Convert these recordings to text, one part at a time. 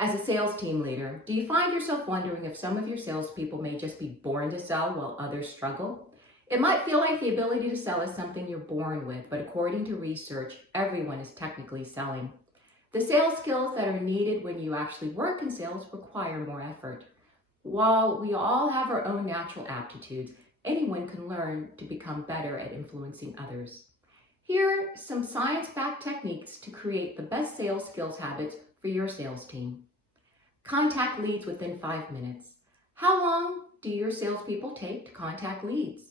As a sales team leader, do you find yourself wondering if some of your salespeople may just be born to sell while others struggle? It might feel like the ability to sell is something you're born with, but according to research, everyone is technically selling. The sales skills that are needed when you actually work in sales require more effort. While we all have our own natural aptitudes, anyone can learn to become better at influencing others. Here are some science-backed techniques to create the best sales skills habits for your sales team. Contact leads within 5 minutes. How long do your salespeople take to contact leads?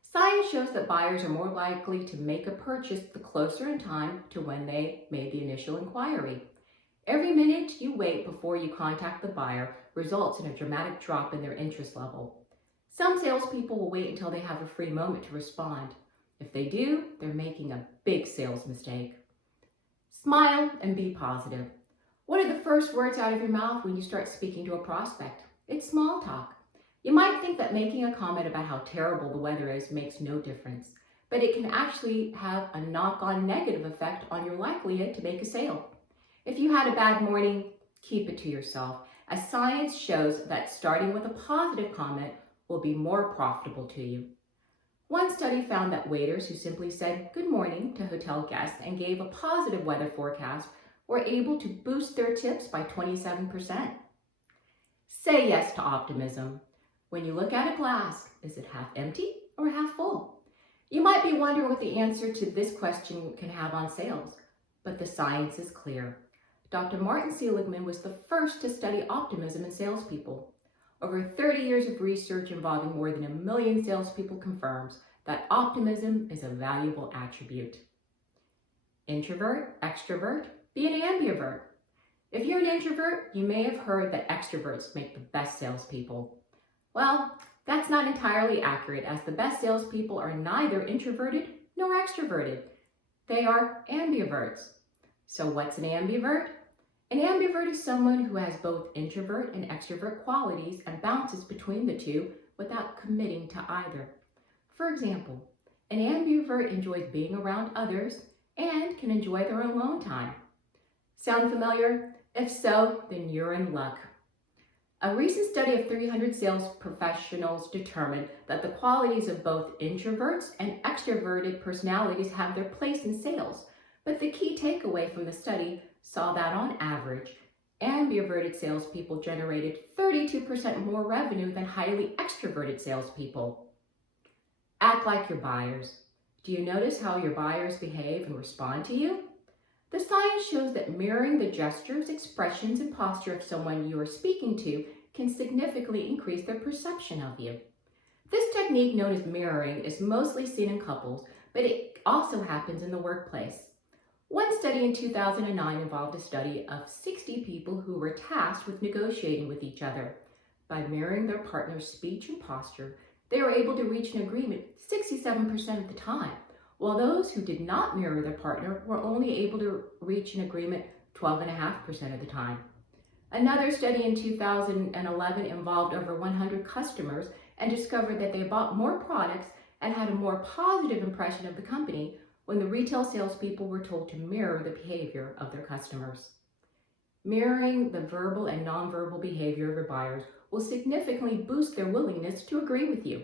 Science shows that buyers are more likely to make a purchase the closer in time to when they made the initial inquiry. Every minute you wait before you contact the buyer results in a dramatic drop in their interest level. Some salespeople will wait until they have a free moment to respond. If they do, they're making a big sales mistake. Smile and be positive. What are the first words out of your mouth when you start speaking to a prospect? It's small talk. You might think that making a comment about how terrible the weather is makes no difference, but it can actually have a knock-on negative effect on your likelihood to make a sale. If you had a bad morning, keep it to yourself, as science shows that starting with a positive comment will be more profitable to you. One study found that waiters who simply said good morning to hotel guests and gave a positive weather forecast were able to boost their tips by 27%. Say yes to optimism. When you look at a glass, is it half empty or half full? You might be wondering what the answer to this question can have on sales, but the science is clear. Dr. Martin Seligman was the first to study optimism in salespeople. Over 30 years of research involving more than 1 million salespeople confirms that optimism is a valuable attribute. Introvert, extrovert, be an ambivert. If you're an introvert, you may have heard that extroverts make the best salespeople. Well, that's not entirely accurate, as the best salespeople are neither introverted nor extroverted. They are ambiverts. So what's an ambivert? An ambivert is someone who has both introvert and extrovert qualities and bounces between the two without committing to either. For example, an ambivert enjoys being around others and can enjoy their alone time. Sound familiar? If so, then you're in luck. A recent study of 300 sales professionals determined that the qualities of both introverts and extroverted personalities have their place in sales. But the key takeaway from the study saw that on average, ambiverted salespeople generated 32% more revenue than highly extroverted salespeople. Act like your buyers. Do you notice how your buyers behave and respond to you? The science shows that mirroring the gestures, expressions, and posture of someone you are speaking to can significantly increase their perception of you. This technique, known as mirroring, is mostly seen in couples, but it also happens in the workplace. One study in 2009 involved a study of 60 people who were tasked with negotiating with each other. By mirroring their partner's speech and posture, they were able to reach an agreement 67% of the time, while those who did not mirror their partner were only able to reach an agreement 12.5% of the time. Another study in 2011 involved over 100 customers and discovered that they bought more products and had a more positive impression of the company when the retail salespeople were told to mirror the behavior of their customers. Mirroring the verbal and nonverbal behavior of your buyers will significantly boost their willingness to agree with you.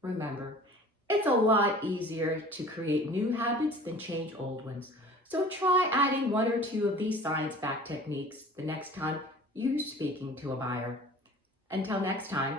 Remember, it's a lot easier to create new habits than change old ones. So try adding 1 or 2 of these science-backed techniques the next time you're speaking to a buyer. Until next time,